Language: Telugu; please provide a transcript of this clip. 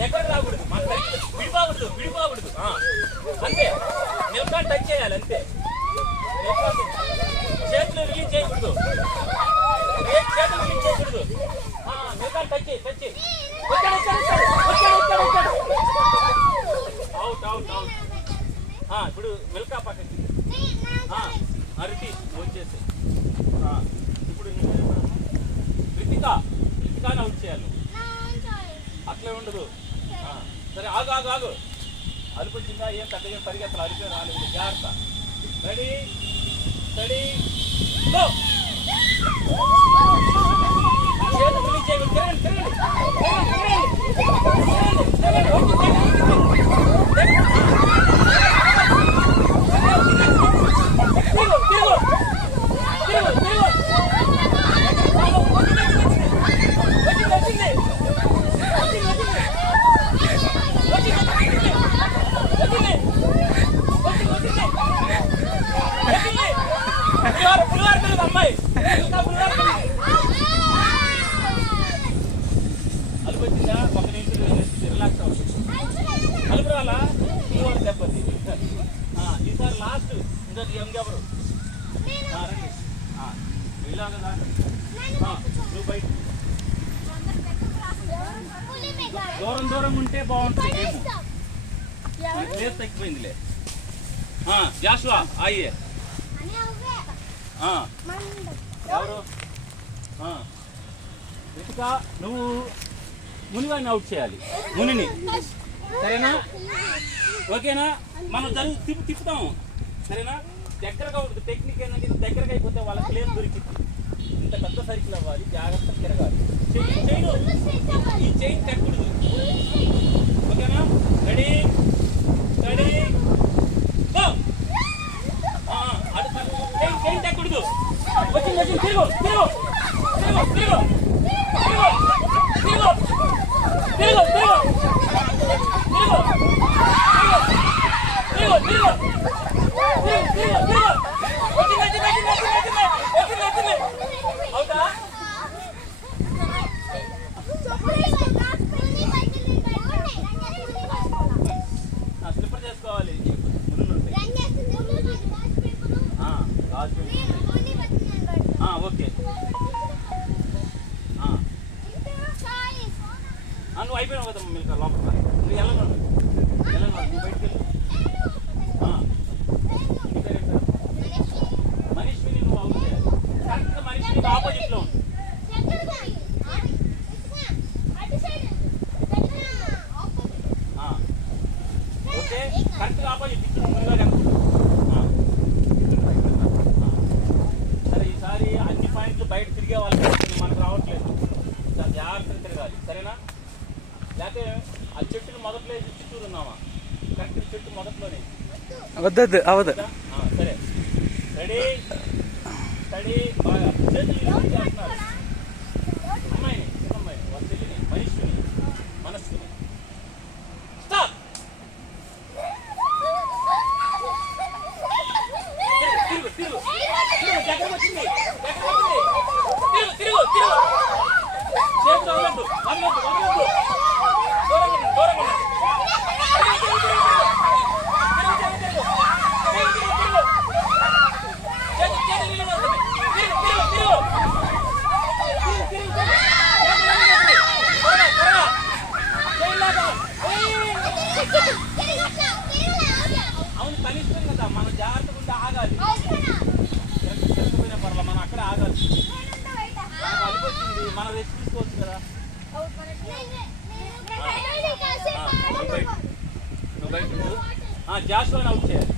దగ్గర రాకూడదు, విడిపోకూడదు. అంతే, నిలబడి టచ్ చేయాలి అంతే. చేతులు రిలీజ్ చేయకూడదు, చేతులు రిలీజ్ చేయకూడదు. నిలబడి టచ్ చేయి. వచ్చాడు. అవుట్. ఇప్పుడు మిల్కా పక్కకి అరిటి వచ్చేసి. ఇప్పుడు రితికాని అవుట్ చేయాలి. అట్లే ఉండదు. సరే ఆగు. అలుపు వచ్చిందా? ఏం పెద్దగా పరిగెత్తలు, అరిపే రాలేదు. జాగ్రత్త. Ready go. చేతులు రిలీజ్ చేయకూడదు. తిరగండి. అమ్మాయి అలుపు వచ్చిందా? ఒక నిమిషం రిలాక్స్ అవుతుంది. అలుపు రాలా? దెబ్బతి. ఈసారి లాస్ట్ ఇంకా ఎవరు రండి. వెళ్ళా కదా నువ్వు బయట దూరం ఉంటే బాగుంటుంది. ప్లేస్ తగ్గిపోయిందిలే. జాషువా అయ్యే ఎవరు? రితికా, నువ్వు మునివాడిని అవుట్ చేయాలి. మునిని, సరేనా? ఓకేనా? మనం తిప్పుతాము, సరేనా? దగ్గరగా ఉంటుంది. టెక్నిక్ ఏంటంటే దగ్గరగా అయిపోతే వాళ్ళ ప్లేస్ దొరికింది. ఇంత పెద్ద సైకిల్ అవ్వాలి, జాగ్రత్తగా తిరగాలి. ఈ చైన్ తెక్కూడదు. ఓకేనా? Ready go. చైన్ తెక్కూడదు. వచ్చింది. తిరుగు. స్లిప్పర్ చేసుకోవాలి. ఓకే. నువ్వు అయిపోయినావు కదా మిల్కా, లోపల నువ్వు వెళ్ళను. నువ్వు బయటికి వెళ్ళు. మనీష్ని నువ్వు అవుట్ చేయాలి. కరెక్ట్గా మనీష్ని ఆపోజిట్లో ఉంది. ఓకే, కరెక్ట్గా ఆపోజిట్ సరే. ఈసారి అన్ని పాయింట్లు బయట తిరిగే వాళ్ళకి మనకు రావట్లేదు. జాగ్రత్తగా తిరగాలి, సరేనా? లేకపోతే ఆ చెట్టును మొదట్లో వేసి చుట్టూరు ఉన్నామా? కరెక్ట్ చెట్టు మొదట్లోనే అవదు. సరే, రెడీ బాగా చేతులు చేస్తున్నారు. అమ్మాయిని, చిన్న అమ్మాయిని, వాళ్ళ చెల్లిని, మనస్సుని స్టాప్. తిరుగు. దగ్గర వచ్చింది. తిరుగు. చేతులు వదలొద్దు. దూరంగా అవును, కనిష్టం కదా. మనం జాగ్రత్తగా ఉంటే ఆగాలి. తిరగపోయినా పర్వాలేదు, మనం అక్కడే ఆగాలి. అలిపొచ్చింది, మనం రెస్ట్ తీసుకోవచ్చు కదా. నువ్వు బయట జాషువాని అవుట్ చేయాలి.